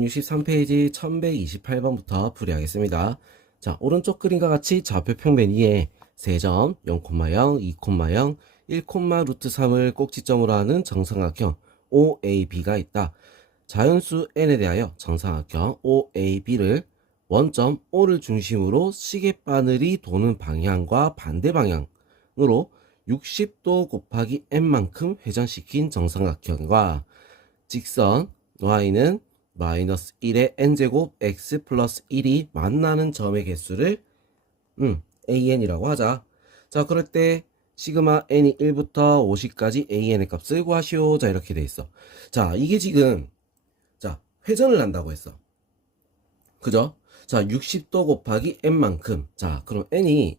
63페이지 1128번부터 풀이하겠습니다. 자, 오른쪽 그림과 같이 좌표 평면 위에 세점 0,0, 2,0, 1, 루트 3을 꼭지점으로 하는 정삼각형 OAB가 있다. 자연수 n에 대하여 정삼각형 OAB를 원점 O를 중심으로 시계바늘이 도는 방향과 반대 방향으로 60도 곱하기 n만큼 회전시킨 정삼각형과 직선 y는 마이너스 1의 n제곱 x 플러스 1이 만나는 점의 개수를 음, an이라고 하자. 자, 그럴 때 시그마 n이 1부터 50까지 an의 값을 구하시오. 자, 이렇게 돼 있어. 자, 이게 지금 자, 회전을 한다고 했어. 그죠? 자, 60도 곱하기 n만큼. 자, 그럼 n이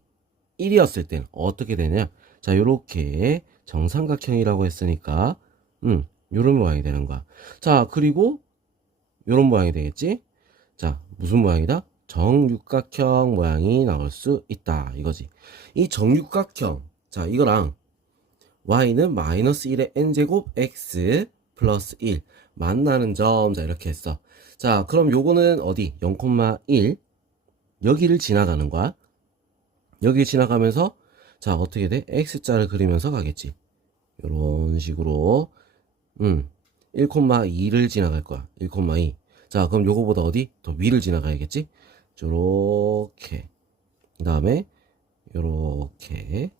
1이었을 땐 어떻게 되냐? 자, 요렇게 정삼각형이라고 했으니까 음, 요런 모양이 되는 거야. 자, 그리고 요런 모양이 되겠지? 자, 무슨 모양이다? 정육각형 모양이 나올 수 있다. 이거지. 이 정육각형. 자, 이거랑 y는 마이너스 1의 n제곱 x 플러스 1 만나는 점. 자, 이렇게 했어. 자, 그럼 요거는 어디? 0,1 여기를 지나가는 거야. 여기 지나가면서 자, 어떻게 돼? x자를 그리면서 가겠지. 요런 식으로 음. 1,2를 지나갈 거야. 1,2. 자, 그럼 요거보다 어디? 더 위를 지나가야겠지? 요렇게. 그 다음에, 요렇게.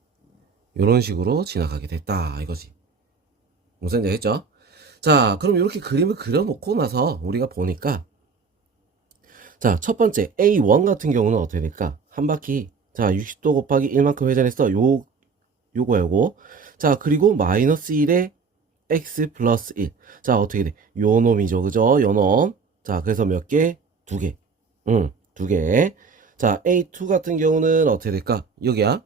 요런 식으로 지나가게 됐다. 이거지. 무슨 얘기 했죠? 자, 그럼 이렇게 그림을 그려놓고 나서 우리가 보니까, 자, 첫 번째, A1 같은 경우는 어떻게 될까? 한 바퀴, 자, 60도 곱하기 1만큼 회전했어. 요, 요거, 요거. 자, 그리고 마이너스 1에 x 플러스 1. 자, 어떻게 돼? 요 놈이죠. 그죠? 요 놈. 자, 그래서 몇 개? 두 개. 응, 두 개. 자, A2 같은 경우는 어떻게 될까? 여기야.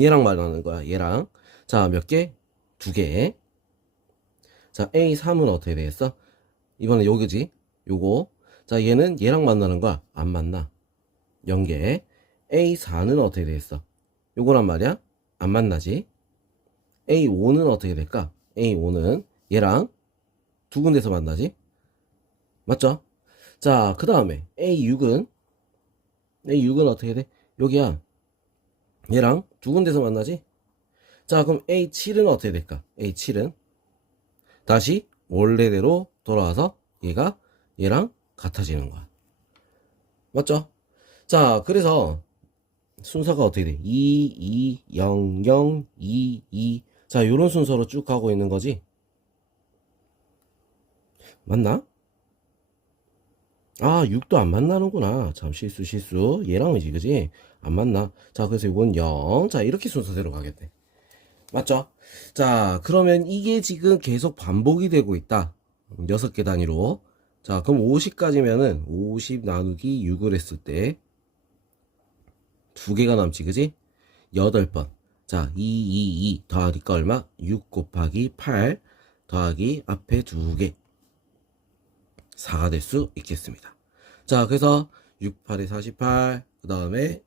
얘랑 말하는 거야. 얘랑. 자, 몇 개? 두 개. 자, A3은 어떻게 되겠어? 이번엔 요거지? 요거. 자, 얘는 얘랑 만나는 거야. 안 만나. 연계. A4는 어떻게 되겠어? 요거란 말이야? 안 만나지? A5는 어떻게 될까? A5는 얘랑 두 군데서 만나지? 맞죠? 자, 그 다음에 A6은 A6은 어떻게 돼? 여기야. 얘랑 두 군데서 만나지? 자, 그럼 A7은 어떻게 될까? A7은 다시 원래대로 돌아와서 얘가 얘랑 같아지는 거야. 맞죠? 자, 그래서 순서가 어떻게 돼? 2, 2, 0, 0, 2, 2. 자, 요런 순서로 쭉 가고 있는 거지? 맞나? 아, 6도 안 만나는구나. 참, 실수, 실수. 얘랑이지, 그지? 안 만나. 자, 그래서 이건 0. 자, 이렇게 순서대로 가겠네. 맞죠? 자, 그러면 이게 지금 계속 반복이 되고 있다. 6개 단위로. 자, 그럼 50까지면은 50 나누기 6을 했을 때 두 개가 남지, 그지? 8번. 자, 2, 2, 2 더하기가 얼마? 6 곱하기 8 더하기 앞에 두 개. 4가 될 수 있겠습니다. 자, 그래서 6, 8에 48, 그 다음에,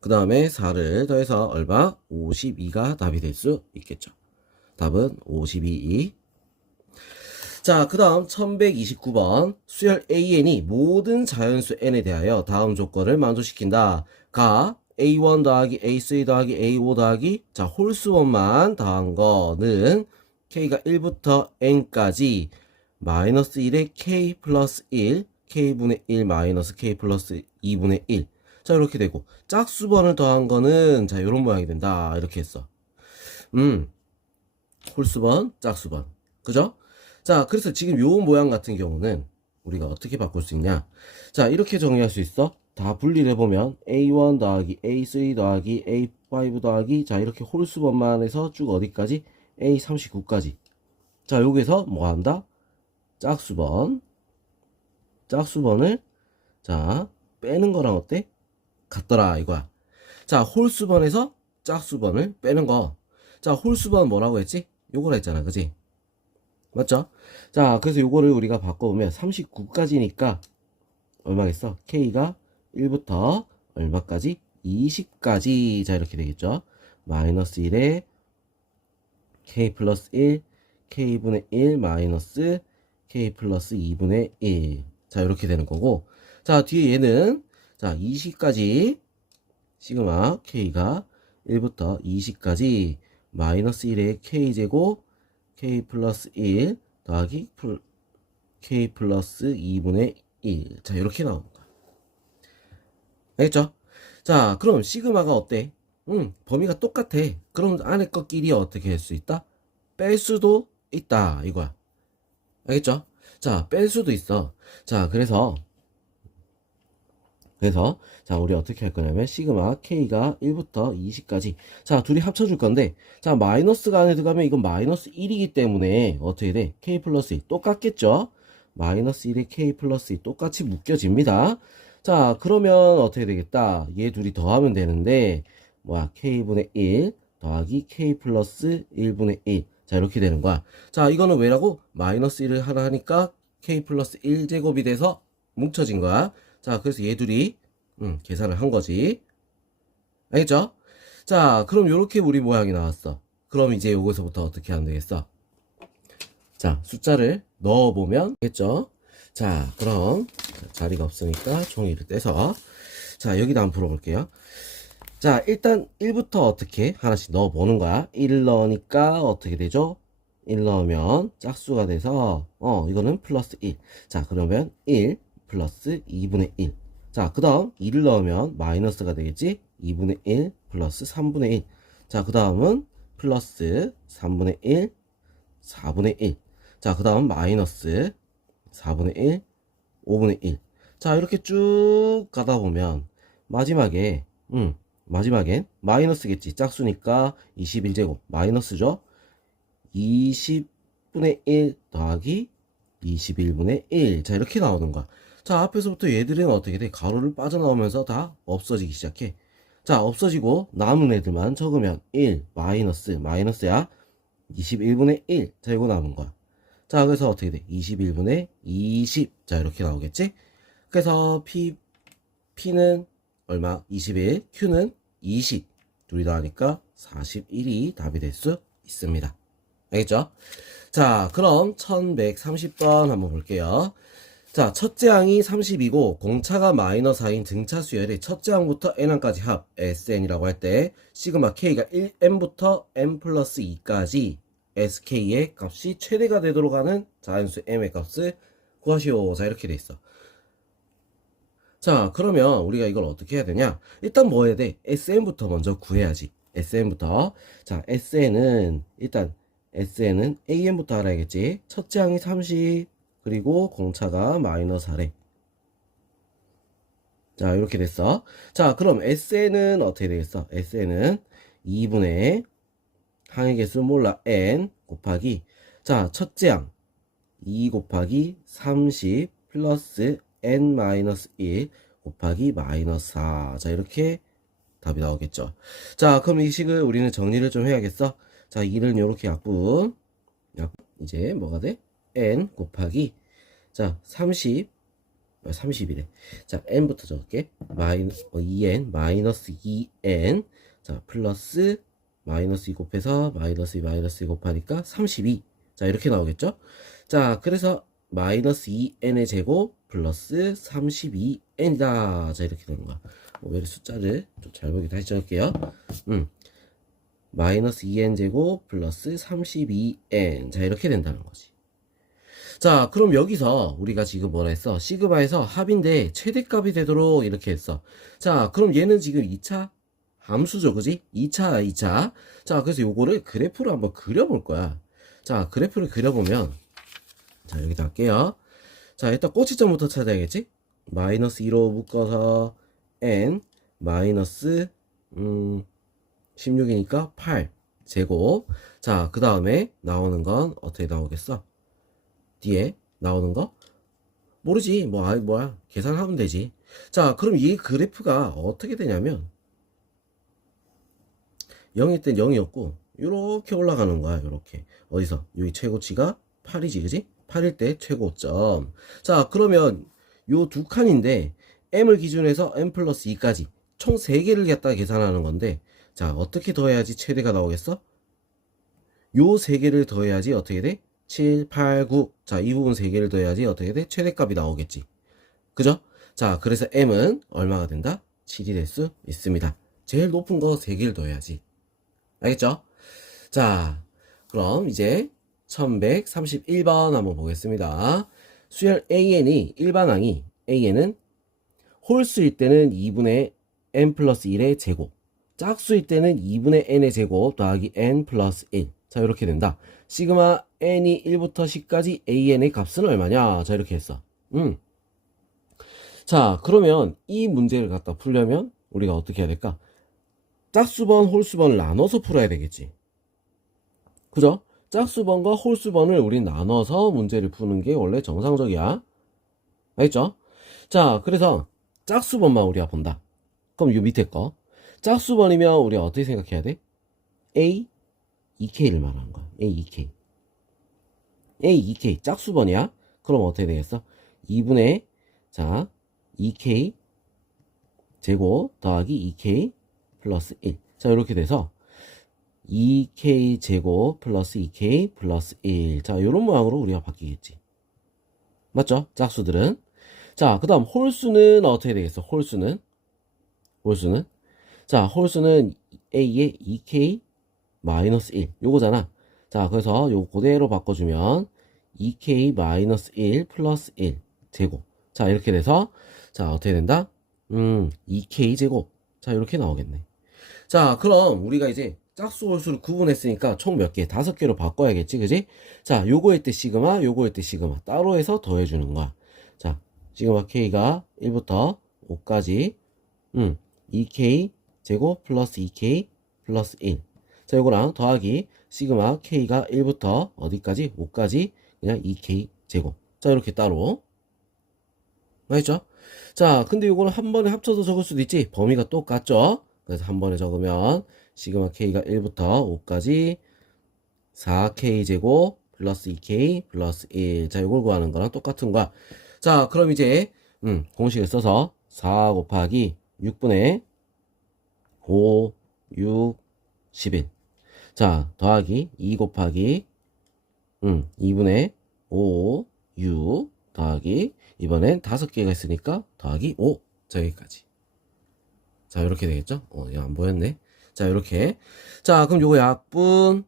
그 다음에 4를 더해서 얼마? 52가 답이 될 수 있겠죠. 답은 52. 자, 그 다음 1129번 수열 AN이 모든 자연수 N에 대하여 다음 조건을 만족시킨다. 가 A1 더하기 A3 더하기 A5 더하기 자 홀수원만 더한 거는 K가 1부터 N까지 마이너스 1에 K 플러스 1 K분의 1 마이너스 K 플러스 2분의 1 자 이렇게 되고 짝수번을 더한 거는 자 이런 모양이 된다 이렇게 했어 음 홀수번 짝수번 그죠? 자, 그래서 지금 요 모양 같은 경우는 우리가 어떻게 바꿀 수 있냐? 자, 이렇게 정리할 수 있어. 다 분리를 해보면 A1 더하기 A3 더하기 A5 더하기 자, 이렇게 홀수번만 해서 쭉 어디까지? A39까지. 자, 여기서 뭐 한다? 짝수번. 짝수번을 자, 빼는 거랑 어때? 같더라, 이거야. 자, 홀수번에서 짝수번을 빼는 거. 자, 홀수번 뭐라고 했지? 요거라 했잖아, 그지? 맞죠? 자, 그래서 요거를 우리가 바꿔보면 39까지니까 얼마겠어? K가 1부터 얼마까지? 20까지. 자, 이렇게 되겠죠? 마이너스 1에 K 플러스 1, K분의 1 마이너스 k 플러스 2분의 1. 자, 이렇게 되는 거고. 자, 뒤에 얘는, 자, 20까지, 시그마 k가 1부터 20까지 마이너스 1의 k제곱 k 플러스 1 더하기 풀, k 플러스 2분의 1. 자, 이렇게 거야. 알겠죠? 자, 그럼 시그마가 어때? 음, 범위가 똑같아. 그럼 안에 것끼리 어떻게 할 수 있다? 뺄 수도 있다. 이거야. 알겠죠? 자, 뺄 수도 있어. 자, 그래서, 그래서, 자, 우리 어떻게 할 거냐면, 시그마 K가 1부터 20까지. 자, 둘이 합쳐줄 건데, 자, 마이너스가 안에 들어가면 이건 마이너스 1이기 때문에, 어떻게 돼? K 플러스 2. 똑같겠죠? 마이너스 1에 K 플러스 2 똑같이 묶여집니다. 자, 그러면 어떻게 되겠다? 얘 둘이 더하면 되는데, 뭐야, K분의 1 더하기 K 플러스 1분의 1. 자, 이렇게 되는 거야. 자, 이거는 왜라고? 마이너스 1을 하나 하니까 K 플러스 1제곱이 돼서 뭉쳐진 거야. 자, 그래서 얘 둘이, 음, 계산을 한 거지. 알겠죠? 자, 그럼 요렇게 우리 모양이 나왔어. 그럼 이제 여기서부터 어떻게 하면 되겠어? 자, 숫자를 넣어보면, 겠죠? 자, 그럼, 자리가 없으니까 종이를 떼서, 자, 여기다 한번 풀어볼게요. 자, 일단 1부터 어떻게 하나씩 넣어 보는 거야. 1 넣으니까 어떻게 되죠? 1 넣으면 짝수가 돼서, 어, 이거는 플러스 1. 자, 그러면 1 플러스 2분의 1. 자, 그 다음 2를 넣으면 마이너스가 되겠지? 2분의 1 플러스 3분의 1. 자, 그 다음은 플러스 3분의 1, 4분의 1. 자, 그 다음 마이너스 4분의 1, 5분의 1. 자, 이렇게 쭉 가다 보면 마지막에, 음, 마지막엔 마이너스겠지. 짝수니까 21제곱 마이너스죠. 20분의 1 더하기 21분의 1. 자, 이렇게 나오는 거야. 자, 앞에서부터 얘들은 어떻게 돼? 가로를 빠져나오면서 다 없어지기 시작해. 자, 없어지고 남은 애들만 적으면 1 마이너스 마이너스야. 21분의 1. 자, 이거 남은 거야. 자, 그래서 어떻게 돼? 21분의 20. 자, 이렇게 나오겠지? 그래서 P, P는 얼마? 21, Q는 20. 둘이 더하니까 41이 답이 될 수 있습니다. 알겠죠? 자, 그럼 1130번 한번 볼게요. 자, 첫째 항이 30이고 공차가 마이너스 4인 등차 수열의 첫째 항부터 n항까지 합 SN이라고 할 때 시그마 K가 1n부터 n 플러스 2까지 SK의 값이 최대가 되도록 하는 자연수 m의 값을 구하시오. 자, 이렇게 돼 있어. 자, 그러면 우리가 이걸 어떻게 해야 되냐? 일단 뭐 해야 돼? SN부터 먼저 구해야지. SN부터. 자, SN은 일단 SN은 AN부터 알아야겠지. 첫째 항이 30, 그리고 공차가 마이너스 4래. 자, 이렇게 됐어. 자, 그럼 SN은 어떻게 되겠어? SN은 2분의 항의 개수 몰라 n 곱하기 자, 첫째 항 2 곱하기 30 플러스 n 마이너스 1 곱하기 마이너스 4. 자, 이렇게 답이 나오겠죠. 자, 그럼 이 식을 우리는 정리를 좀 해야겠어. 자, 2는 이렇게 약분. 약 이제 뭐가 돼? n 곱하기 자, 30 30이래. 자, n부터 적을게. 마이너 어, 2n 마이너스 2n 자, 플러스 마이너스 2 곱해서 마이너스 2 마이너스 2 곱하니까 32. 자, 이렇게 나오겠죠? 자, 그래서 마이너스 2n의 제곱 플러스 32n이다. 자, 이렇게 되는 거야. 뭐, 왜 숫자를 좀 잘 보기 다시 적을게요. 음. 마이너스 2n 제곱 플러스 32n. 자, 이렇게 된다는 거지. 자, 그럼 여기서 우리가 지금 뭐라 했어? 시그마에서 합인데 최대값이 되도록 이렇게 했어. 자, 그럼 얘는 지금 2차 함수죠, 그지? 2차, 2차. 자, 그래서 요거를 그래프로 한번 그려볼 거야. 자, 그래프를 그려보면, 자, 여기다 할게요. 자, 일단 꼭지점부터 찾아야겠지? 마이너스 2로 묶어서 n 마이너스 음 16이니까 8 제곱. 자, 그 다음에 나오는 건 어떻게 나오겠어? 뒤에 나오는 거? 모르지. 뭐, 아, 뭐야. 계산하면 되지. 자, 그럼 이 그래프가 어떻게 되냐면, 0일 땐 0이었고, 요렇게 올라가는 거야, 요렇게. 어디서? 여기 최고치가 8이지, 그지? 8일 때 최고점. 자, 그러면 요 두 칸인데, m을 기준으로 해서 m 플러스 2까지 총 3개를 갖다가 계산하는 건데, 자, 어떻게 더해야지 최대가 나오겠어? 요 3개를 더해야지 어떻게 돼? 7, 8, 9. 자, 이 부분 세 개를 더해야지 어떻게 돼? 최대값이 나오겠지. 그죠? 자, 그래서 m은 얼마가 된다? 7이 될 수 있습니다. 제일 높은 거세 개를 더해야지. 알겠죠? 자, 그럼 이제 1131번 한번 보겠습니다. 수열 AN이 일반항이 AN은 홀수일 때는 2분의 n 플러스 1의 제곱 짝수일 때는 2분의 n의 제곱 더하기 n 플러스 1. 자, 이렇게 된다. 시그마 n이 1부터 10까지 an의 값은 얼마냐? 자, 이렇게 했어. 음. 자, 그러면 이 문제를 갖다 풀려면 우리가 어떻게 해야 될까? 짝수번, 홀수번을 나눠서 풀어야 되겠지. 그죠? 짝수번과 홀수번을 우리 나눠서 문제를 푸는 게 원래 정상적이야. 알겠죠? 자, 그래서 짝수번만 우리가 본다. 그럼 요 밑에 거. 짝수번이면 우리가 어떻게 생각해야 돼? A, 2K를 말하는 거야. A, 2K. A, 2K. 짝수번이야? 그럼 어떻게 되겠어? 2분의, 자, 2K 제곱 더하기 2K 플러스 1. 자, 이렇게 돼서 2K 제곱 플러스 2K 플러스 1. 자, 요런 모양으로 우리가 바뀌겠지. 맞죠? 짝수들은. 자, 그 다음 홀수는 어떻게 되겠어? 홀수는? 홀수는? 자, 홀수는 A의 2K 마이너스 1. 요거잖아. 자, 그래서 요 그대로 바꿔주면 2K 마이너스 1 플러스 1 제곱. 자, 이렇게 돼서 자, 어떻게 된다? 음, 2K 제곱. 자, 이렇게 나오겠네. 자, 그럼 우리가 이제 짝수 홀수를 구분했으니까 총 몇 개? 다섯 개로 바꿔야겠지, 그지? 자, 요거일 때 시그마, 요거일 때 시그마. 따로 해서 더해주는 거야. 자, 시그마 K가 1부터 5까지, 음, 2K 제곱 플러스 2K 플러스 1. 자, 요거랑 더하기 시그마 K가 1부터 어디까지? 5까지 그냥 2K 제곱. 자, 이렇게 따로. 알겠죠? 자, 근데 요거는 한 번에 합쳐서 적을 수도 있지. 범위가 똑같죠? 그래서 한 번에 적으면 시그마 K가 1부터 5까지 4K 제곱 플러스 2K 플러스 1. 자, 요걸 구하는 거랑 똑같은 거야. 자, 그럼 이제 음, 공식을 써서 4 곱하기 6분의 5, 6, 11. 자, 더하기 2 곱하기 음, 2분의 5, 6 더하기 이번엔 다섯 개가 있으니까 더하기 5. 자, 여기까지. 자, 이렇게 되겠죠? 어, 이거 안 보였네. 자, 이렇게. 자, 그럼 요거 약분.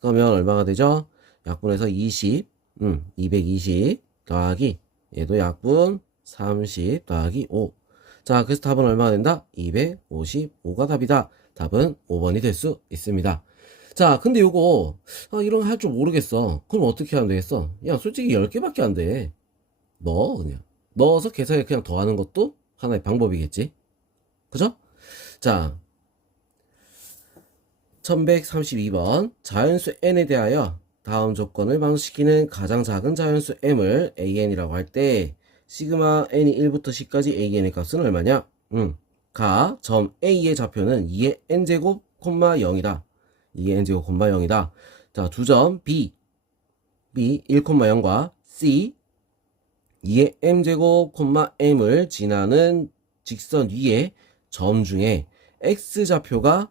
그러면 얼마가 되죠? 약분해서 20, 음, 220 더하기 얘도 약분 30 더하기 5. 자, 그래서 답은 얼마가 된다? 255가 답이다. 답은 5번이 될 수 있습니다. 자, 근데 요거, 아, 이런 거 할 줄 모르겠어. 그럼 어떻게 하면 되겠어? 야, 솔직히 10개밖에 안 돼. 넣어, 그냥. 넣어서 계산에 그냥 더하는 것도 하나의 방법이겠지. 그죠? 자, 1132번. 자연수 n에 대하여 다음 조건을 방식시키는 가장 작은 자연수 m을 an이라고 할 때, 시그마 n이 1부터 10까지 an의 값은 얼마냐? 음, 가, 점 a의 좌표는 2의 n제곱, 콤마 0이다. 2의 n제곱, 콤마 0이다. 자, 두 점 b, b 1,0과 c 2의 m제곱, 콤마 m을 지나는 직선 위에 점 중에 x좌표가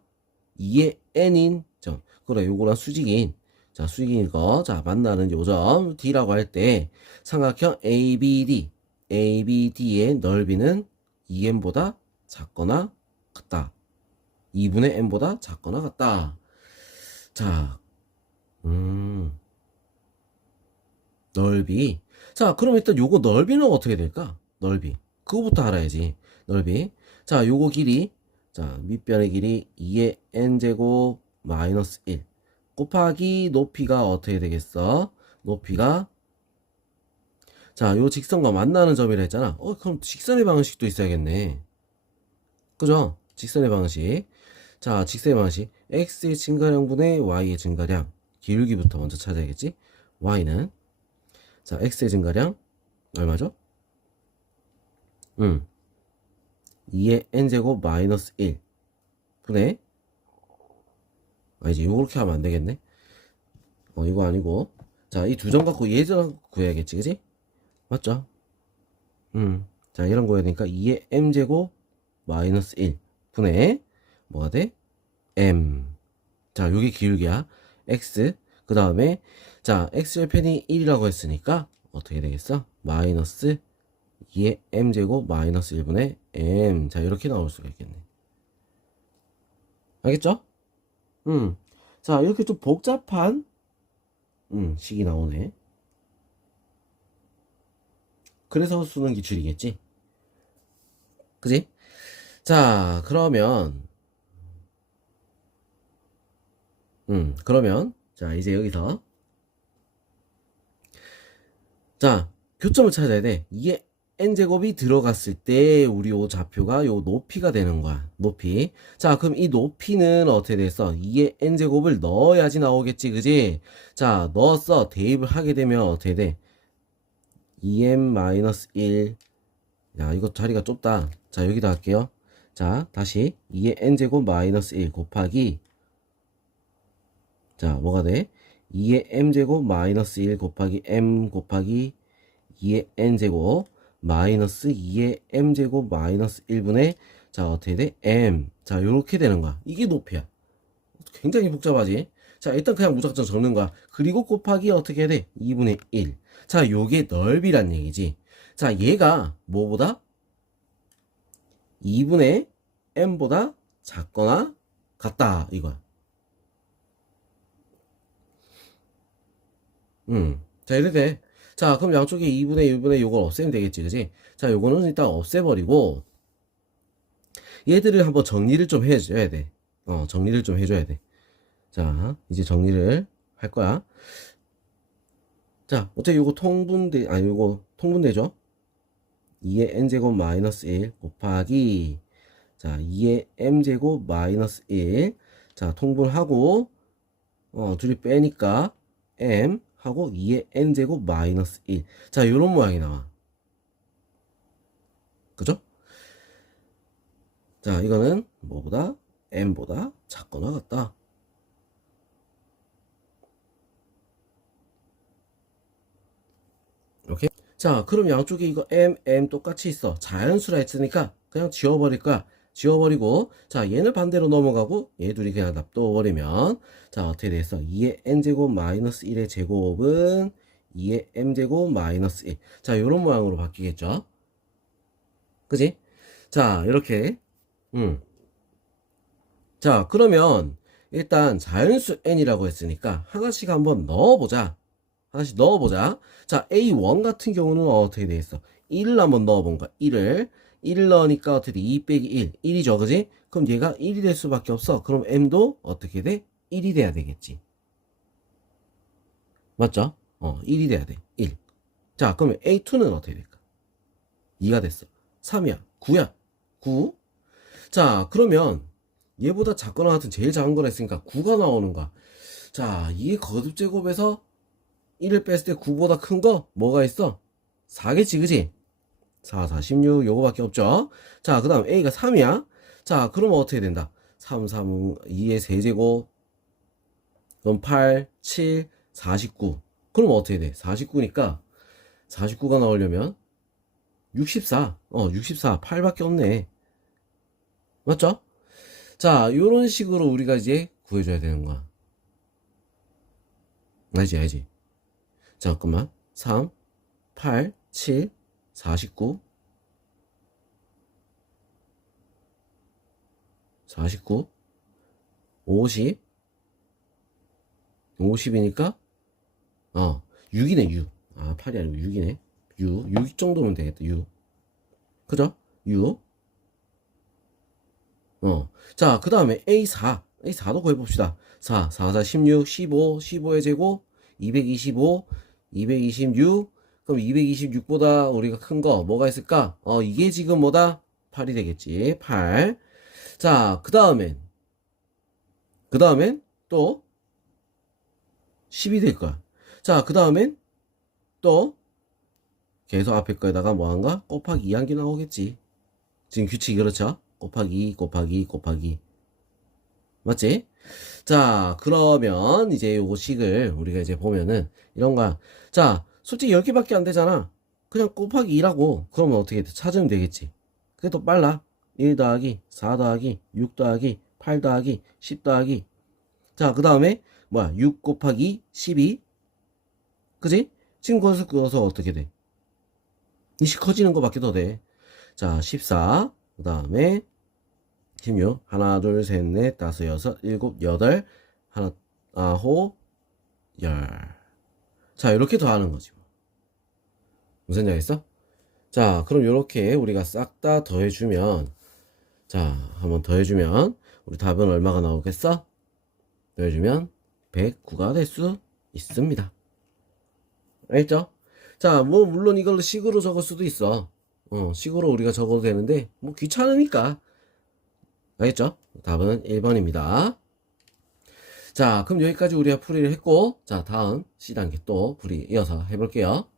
2의 n인 점. 그래, 요거랑 수직인. 자, 수직인 거. 자, 만나는 요점 D라고 할 때 삼각형 ABD. ABD의 넓이는 2m보다 작거나 같다. 2분의 m보다 작거나 같다. 자, 음, 넓이. 자, 그럼 일단 요거 넓이는 어떻게 될까? 넓이. 그거부터 알아야지. 넓이. 자, 요거 길이. 자, 밑변의 길이 2의 n제곱 마이너스 1. 곱하기 높이가 어떻게 되겠어? 높이가 자, 요 직선과 만나는 점이라 했잖아. 어, 그럼 직선의 방식도 있어야겠네. 그죠? 직선의 방식. 자, 직선의 방식. x의 증가량분의 y의 증가량. 기울기부터 먼저 찾아야겠지? y는 자, x의 증가량 얼마죠? 음. 2의 n제곱 마이너스 1 분의 아 이제 요렇게 하면 안 되겠네. 어 이거 아니고. 자 이 두 점 갖고 예전 구해야겠지 그지? 맞죠? 음자 이런 구해야 되니까 2의 m제곱 마이너스 1 분의 뭐가 돼? m. 자 요게 기울기야. x. 그 다음에 자, x절편이 1이라고 했으니까 어떻게 되겠어? 마이너스 2의 m제곱 마이너스 1분의 m. 자, 이렇게 나올 수가 있겠네. 알겠죠? 음. 자, 이렇게 좀 복잡한, 음, 식이 나오네. 그래서 수능 기출이겠지? 그지? 자, 그러면, 음, 그러면, 자, 이제 여기서, 자, 교점을 찾아야 돼. 이게 n제곱이 들어갔을 때 우리 요 좌표가 요 높이가 되는 거야. 높이. 자, 그럼 이 높이는 어떻게 됐어? 2의 n제곱을 넣어야지 나오겠지, 그지? 자, 넣었어. 대입을 하게 되면 어떻게 돼? 2m-1. 야, 이거 자리가 좁다. 자, 여기다 할게요. 자, 다시 2의 n제곱 마이너스 1 곱하기 자, 뭐가 돼? 2의 m제곱 마이너스 1 곱하기 m 곱하기 2의 n제곱 마이너스 2의 m제곱 마이너스 1분의 자 어떻게 돼? m 자 요렇게 되는 거야 이게 높이야 굉장히 복잡하지 자 일단 그냥 무작정 적는 거야 그리고 곱하기 어떻게 해야 돼? 2분의 1자 요게 넓이란 얘기지 자 얘가 뭐보다? 2분의 m보다 작거나 같다 이거야 음. 자, 이래 돼. 자, 그럼 양쪽에 2분의 1분의 요걸 없애면 되겠지, 그지? 자, 요거는 일단 없애버리고, 얘들을 한번 정리를 좀 해줘야 돼. 어, 정리를 좀 해줘야 돼. 자, 이제 정리를 할 거야. 자, 어차피 요거 통분돼, 아니, 요거 통분되죠? 2의 n제곱 마이너스 1 곱하기, 자, 2의 m제곱 마이너스 1. 자, 통분하고, 어, 둘이 빼니까, m, 하고 2의 n제곱 마이너스 1. 자, 요런 모양이 나와. 그죠? 자, 이거는 뭐보다? m보다 작거나 같다. 오케이? 자, 그럼 양쪽에 이거 m, m 똑같이 있어. 자연수라 했으니까 그냥 지워버릴 거야. 지워버리고 자 얘는 반대로 넘어가고 얘 둘이 그냥 납둬버리면 자 어떻게 됐어? 2의 n제곱 마이너스 1의 제곱은 2의 m제곱 마이너스 1자 요런 모양으로 바뀌겠죠? 그지? 자 이렇게. 음. 자 그러면 일단 자연수 n이라고 했으니까 하나씩 한번 넣어보자. 하나씩 넣어보자. 자 a1 같은 경우는 어떻게 돼 있어? 1을 한번 넣어본 거야 1을 1을 넣으니까 어떻게 돼? 2 빼기 1. 1이죠, 그지? 그럼 얘가 1이 될 수밖에 없어. 그럼 m도 어떻게 돼? 1이 돼야 되겠지. 맞죠? 어, 1이 돼야 돼. 1. 자, 그러면 A2는 어떻게 될까? 2가 됐어. 3이야. 9야. 9. 자, 그러면 얘보다 작거나 같은 제일 작은 거라 했으니까 9가 나오는 거야. 자, 이 거듭 제곱에서 1을 뺐을 때 9보다 큰 거 뭐가 있어? 4겠지, 그지? 4, 4, 16 요거밖에 없죠. 자, 그 다음 A가 3이야. 자, 그러면 어떻게 된다? 3, 3, 2의 세제곱 그럼 8, 7, 49 그럼 어떻게 돼? 49니까 49가 나오려면 64, 어, 64, 8밖에 없네. 맞죠? 자, 요런 식으로 우리가 이제 구해줘야 되는 거야. 알지, 알지? 잠깐만. 3, 8, 7, 49 49 50 50이니까 어 6이네 6. 아 8이 아니고 6이네 6. 6 정도면 되겠다 6. 그죠? 6. 어. 자, 그 다음에 A4. A4도 구해봅시다. 4, 4, 4, 16, 15, 15의 제곱, 225, 226, 그럼 226보다 우리가 큰 거 뭐가 있을까? 어, 이게 지금 뭐다? 8이 되겠지. 8. 자, 그 다음엔, 그 다음엔 또 10이 될 거야. 자, 그 다음엔 또 계속 앞에 거에다가 뭐 한가? 곱하기 2한개 나오겠지. 지금 규칙이 그렇죠? 곱하기 2, 곱하기 2, 곱하기. 맞지? 자, 그러면 이제 요 식을 우리가 이제 보면은 이런 거야. 자, 솔직히 10개밖에 안 되잖아. 그냥 곱하기 2라고. 그러면 어떻게 돼? 찾으면 되겠지. 그게 더 빨라. 1 더하기, 4 더하기, 6 더하기, 8 더하기, 10 더하기. 자, 그 다음에 뭐야? 6 곱하기 12. 그지? 지금 거기서 그어서 어떻게 돼? 이시 커지는 거밖에 더 돼. 자, 14. 그 다음에 16. 하나, 둘, 셋, 넷, 다섯, 여섯, 일곱, 여덟. 하나, 아홉, 열. 자, 이렇게 더하는 거지. 뭐. 무슨 얘기했어? 자, 그럼 이렇게 우리가 싹 다 더해주면, 자, 한번 더해주면, 우리 답은 얼마가 나오겠어? 더해주면 109가 될 수 있습니다. 알겠죠? 자, 뭐, 물론 이걸로 식으로 적을 수도 있어. 어, 식으로 우리가 적어도 되는데, 뭐, 귀찮으니까. 알겠죠? 답은 1번입니다. 자, 그럼 여기까지 우리가 풀이를 했고, 자, 다음 C단계 또 풀이 이어서 해볼게요.